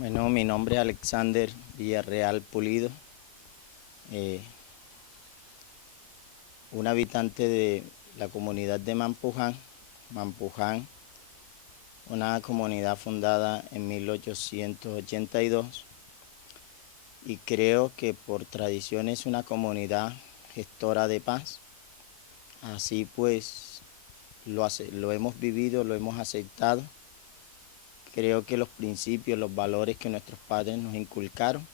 Bueno, mi nombre es Alexander Villarreal Pulido, eh, un habitante de la comunidad de Mampuján. Mampuján, una comunidad fundada en 1882 y creo que por tradición es una comunidad gestora de paz. Así pues lo hemos vivido, lo hemos aceptado. Creo que los principios, los valores que nuestros padres nos inculcaron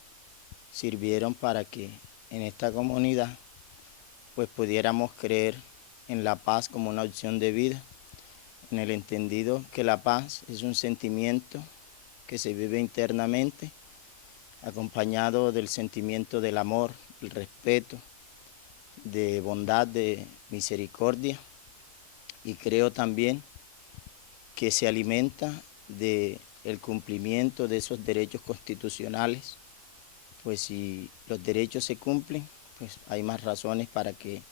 sirvieron para que en esta comunidad pues pudiéramos creer en la paz como una opción de vida, en el entendido que la paz es un sentimiento que se vive internamente, acompañado del sentimiento del amor, el respeto, de bondad, de misericordia, y creo también que se alimenta de el cumplimiento de esos derechos constitucionales, pues si los derechos se cumplen, pues hay más razones para que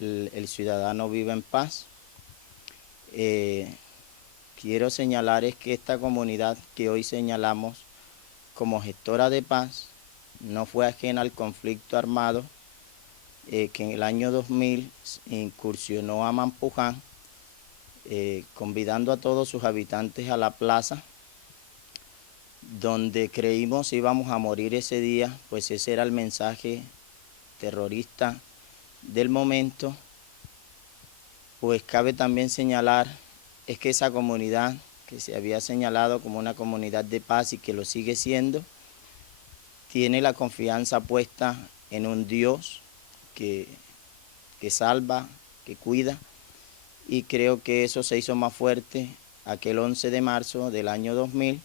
el ciudadano viva en paz. Quiero señalar es que esta comunidad que hoy señalamos como gestora de paz no fue ajena al conflicto armado que en el año 2000 incursionó a Mampuján, convidando a todos sus habitantes a la plaza, donde creímos íbamos a morir ese día, pues ese era el mensaje terrorista del momento. Pues cabe también señalar es que esa comunidad que se había señalado como una comunidad de paz y que lo sigue siendo, tiene la confianza puesta en un Dios que, que salva, que cuida, y creo que eso se hizo más fuerte aquel 11 de marzo del año 2000.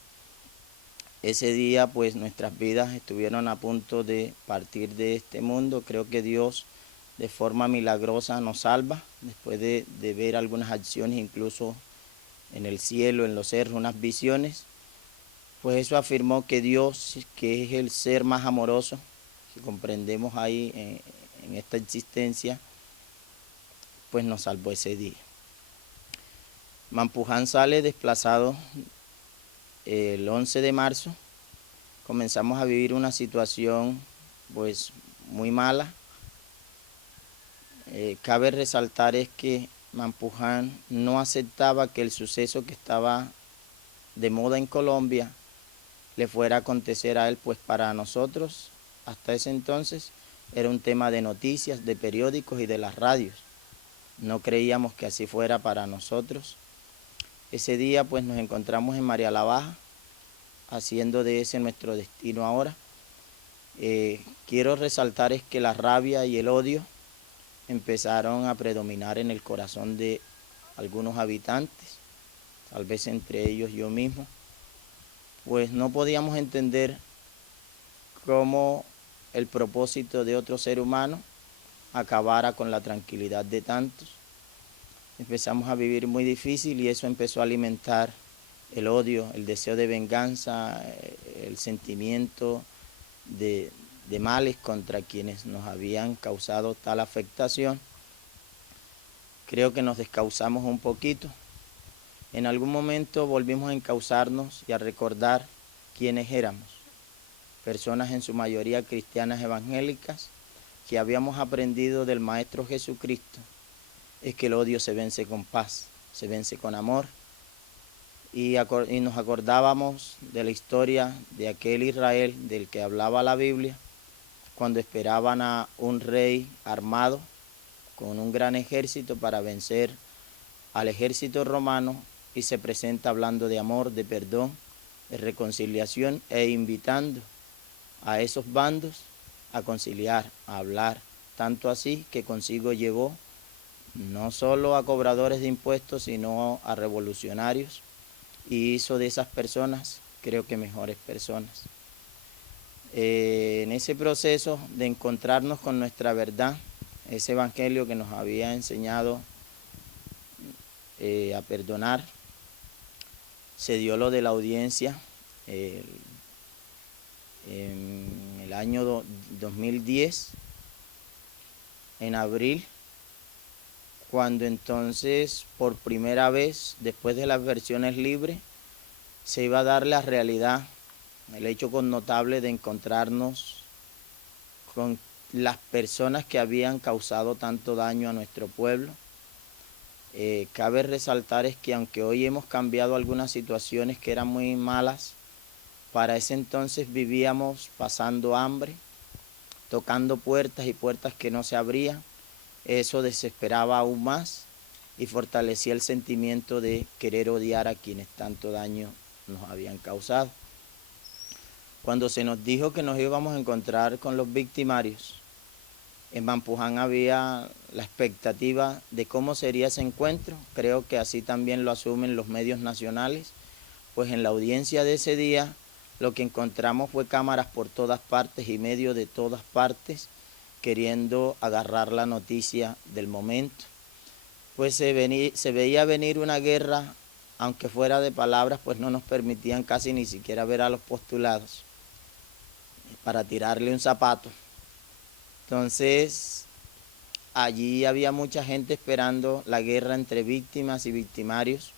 Ese día pues nuestras vidas estuvieron a punto de partir de este mundo. Creo que Dios de forma milagrosa nos salva después de ver algunas acciones incluso en el cielo, en los cerros, unas visiones. Pues eso afirmó que Dios, que es el ser más amoroso que comprendemos ahí en esta existencia, pues nos salvó ese día. Mampuján sale desplazado el 11 de marzo. Comenzamos a vivir una situación pues muy mala. Cabe resaltar es que Mampuján no aceptaba que el suceso que estaba de moda en Colombia le fuera a acontecer a él, pues para nosotros hasta ese entonces era un tema de noticias, de periódicos y de las radios. No creíamos que así fuera para nosotros. Ese día pues nos encontramos en María la Baja, haciendo de ese nuestro destino ahora. Quiero resaltar es que la rabia y el odio empezaron a predominar en el corazón de algunos habitantes, tal vez entre ellos yo mismo, pues no podíamos entender cómo el propósito de otro ser humano acabara con la tranquilidad de tantos. Empezamos a vivir muy difícil y eso empezó a alimentar el odio, el deseo de venganza, el sentimiento de males contra quienes nos habían causado tal afectación. Creo que nos descauzamos un poquito. En algún momento volvimos a encauzarnos y a recordar quiénes éramos. Personas en su mayoría cristianas evangélicas que habíamos aprendido del Maestro Jesucristo es que el odio se vence con paz, se vence con amor. Y nos acordábamos de la historia de aquel Israel del que hablaba la Biblia, cuando esperaban a un rey armado con un gran ejército para vencer al ejército romano, y se presenta hablando de amor, de perdón, de reconciliación e invitando a esos bandos a conciliar, a hablar, tanto así que consigo llevó no solo a cobradores de impuestos, sino a revolucionarios, y hizo de esas personas, creo que mejores personas. En ese proceso de encontrarnos con nuestra verdad, ese evangelio que nos había enseñado a perdonar, se dio lo de la audiencia en el año 2010, en abril, cuando entonces por primera vez, después de las versiones libres, se iba a dar la realidad el hecho connotable de encontrarnos con las personas que habían causado tanto daño a nuestro pueblo. Cabe resaltar es que aunque hoy hemos cambiado algunas situaciones que eran muy malas, para ese entonces vivíamos pasando hambre, tocando puertas y puertas que no se abrían. Eso desesperaba aún más y fortalecía el sentimiento de querer odiar a quienes tanto daño nos habían causado. Cuando se nos dijo que nos íbamos a encontrar con los victimarios, en Mampuján había la expectativa de cómo sería ese encuentro. Creo que así también lo asumen los medios nacionales, pues en la audiencia de ese día lo que encontramos fue cámaras por todas partes y medios de todas partes queriendo agarrar la noticia del momento. Pues se veía venir una guerra, aunque fuera de palabras, pues no nos permitían casi ni siquiera ver a los postulados para tirarle un zapato. Entonces, allí había mucha gente esperando la guerra entre víctimas y victimarios.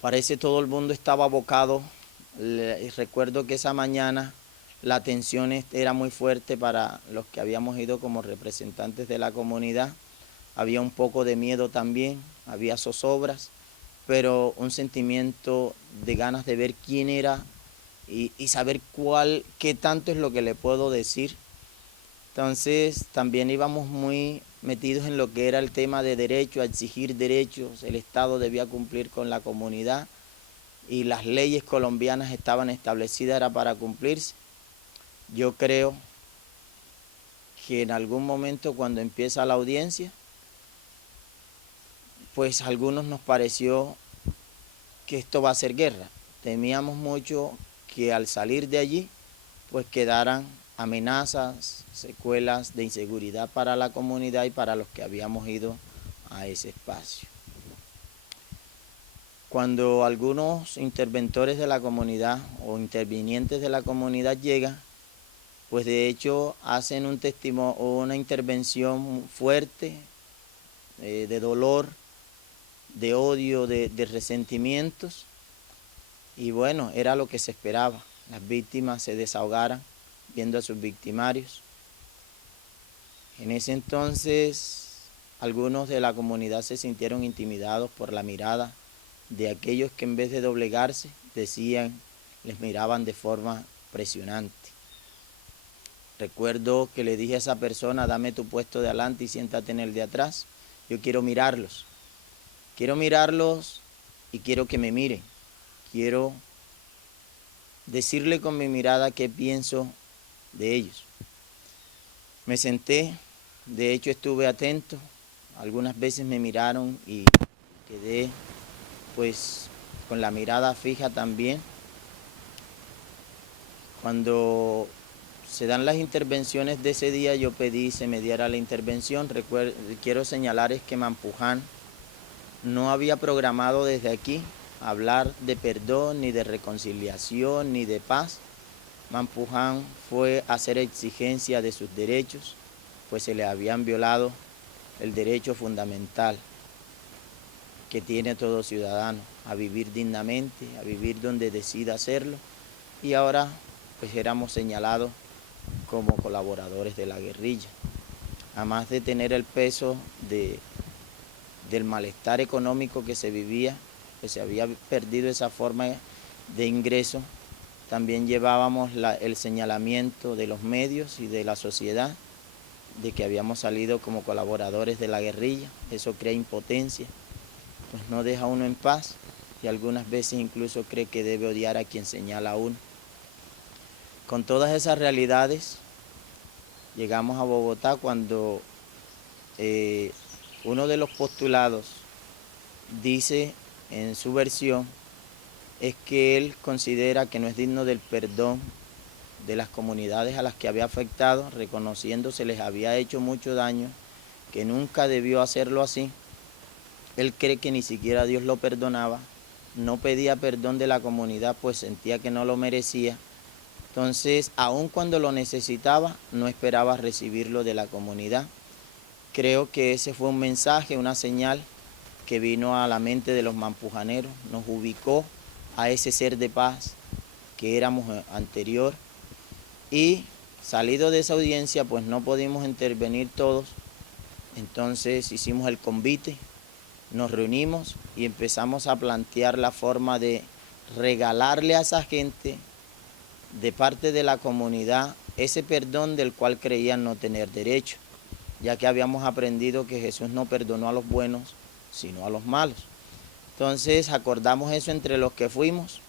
Parece todo el mundo estaba abocado. Recuerdo que esa mañana la tensión era muy fuerte para los que habíamos ido como representantes de la comunidad. Había un poco de miedo también, había zozobras, pero un sentimiento de ganas de ver quién era y saber qué tanto es lo que le puedo decir. Entonces también íbamos muy metidos en lo que era el tema de derecho, a exigir derechos. El Estado debía cumplir con la comunidad y las leyes colombianas estaban establecidas, era para cumplirse. Yo creo que en algún momento cuando empieza la audiencia, pues a algunos nos pareció que esto va a ser guerra. Temíamos mucho que al salir de allí, pues quedaran amenazas, secuelas de inseguridad para la comunidad y para los que habíamos ido a ese espacio. Cuando algunos interventores de la comunidad o intervinientes de la comunidad llegan, pues de hecho hacen una intervención fuerte, de dolor, de odio, de resentimientos, y bueno, era lo que se esperaba. Las víctimas se desahogaran viendo a sus victimarios. En ese entonces, algunos de la comunidad se sintieron intimidados por la mirada de aquellos que en vez de doblegarse, les miraban de forma presionante. Recuerdo que le dije a esa persona, dame tu puesto de adelante y siéntate en el de atrás. Yo quiero mirarlos y quiero que me miren. Quiero decirle con mi mirada qué pienso de ellos. Me senté, de hecho estuve atento, algunas veces me miraron y quedé pues con la mirada fija también. Cuando se dan las intervenciones de ese día, yo pedí se me diera la intervención. Quiero señalar es que Mampuján no había programado desde aquí hablar de perdón, ni de reconciliación, ni de paz. Mampuján fue a hacer exigencia de sus derechos, pues se le habían violado el derecho fundamental que tiene todo ciudadano, a vivir dignamente, a vivir donde decida hacerlo, y ahora pues éramos señalados como colaboradores de la guerrilla. Además de tener el peso del malestar económico que se vivía, pues se había perdido esa forma de ingreso, también llevábamos el señalamiento de los medios y de la sociedad de que habíamos salido como colaboradores de la guerrilla. Eso crea impotencia, pues no deja a uno en paz y algunas veces incluso cree que debe odiar a quien señala a uno. Con todas esas realidades llegamos a Bogotá cuando uno de los postulados dice en su versión es que él considera que no es digno del perdón de las comunidades a las que había afectado, reconociendo se les había hecho mucho daño, que nunca debió hacerlo así. Él cree que ni siquiera Dios lo perdonaba, no pedía perdón de la comunidad, pues sentía que no lo merecía. Entonces, aun cuando lo necesitaba, no esperaba recibirlo de la comunidad. Creo que ese fue un mensaje, una señal que vino a la mente de los mampujaneros, nos ubicó a ese ser de paz que éramos anterior, y salido de esa audiencia pues no pudimos intervenir todos. Entonces hicimos el convite, nos reunimos y empezamos a plantear la forma de regalarle a esa gente de parte de la comunidad ese perdón del cual creían no tener derecho, ya que habíamos aprendido que Jesús no perdonó a los buenos, sino a los malos. Entonces acordamos eso entre los que fuimos,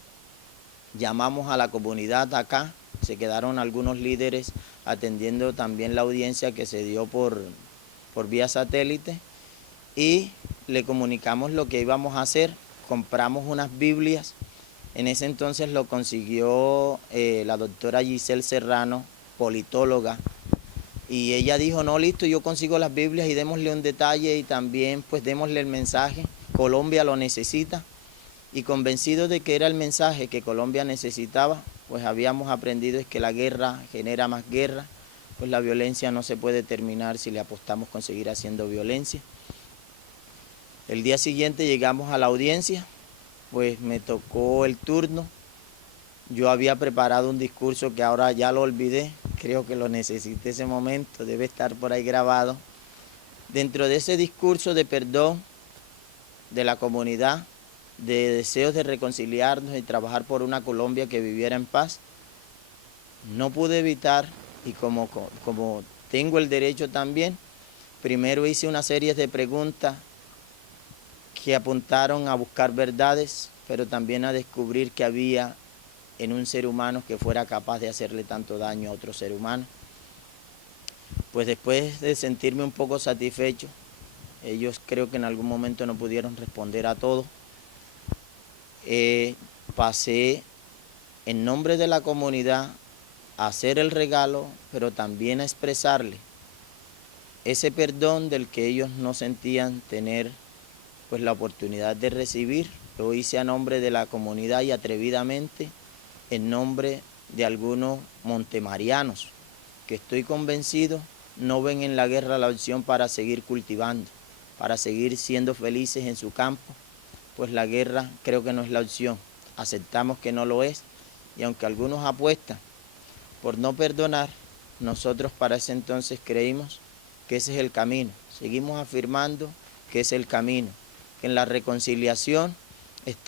llamamos a la comunidad acá, se quedaron algunos líderes atendiendo también la audiencia que se dio por vía satélite, y le comunicamos lo que íbamos a hacer. Compramos unas Biblias, en ese entonces lo consiguió la doctora Giselle Serrano, politóloga, y ella dijo, no, listo, yo consigo las Biblias y démosle un detalle y también pues démosle el mensaje, Colombia lo necesita. Y convencidos de que era el mensaje que Colombia necesitaba, pues habíamos aprendido es que la guerra genera más guerra, pues la violencia no se puede terminar si le apostamos con seguir haciendo violencia. El día siguiente llegamos a la audiencia, pues me tocó el turno. Yo había preparado un discurso que ahora ya lo olvidé, creo que lo necesité ese momento, debe estar por ahí grabado. Dentro de ese discurso de perdón de la comunidad, de deseos de reconciliarnos y trabajar por una Colombia que viviera en paz, no pude evitar, y como tengo el derecho también, primero hice una serie de preguntas que apuntaron a buscar verdades, pero también a descubrir que había en un ser humano que fuera capaz de hacerle tanto daño a otro ser humano. Pues después de sentirme un poco satisfecho, ellos creo que en algún momento no pudieron responder a todo, pasé en nombre de la comunidad a hacer el regalo, pero también a expresarle ese perdón del que ellos no sentían tener pues la oportunidad de recibir. Lo hice a nombre de la comunidad y atrevidamente en nombre de algunos montemarianos que estoy convencido no ven en la guerra la opción para seguir cultivando, para seguir siendo felices en su campo, pues la guerra creo que no es la opción. Aceptamos que no lo es, y aunque algunos apuestan por no perdonar, nosotros para ese entonces creímos que ese es el camino. Seguimos afirmando que es el camino, que en la reconciliación está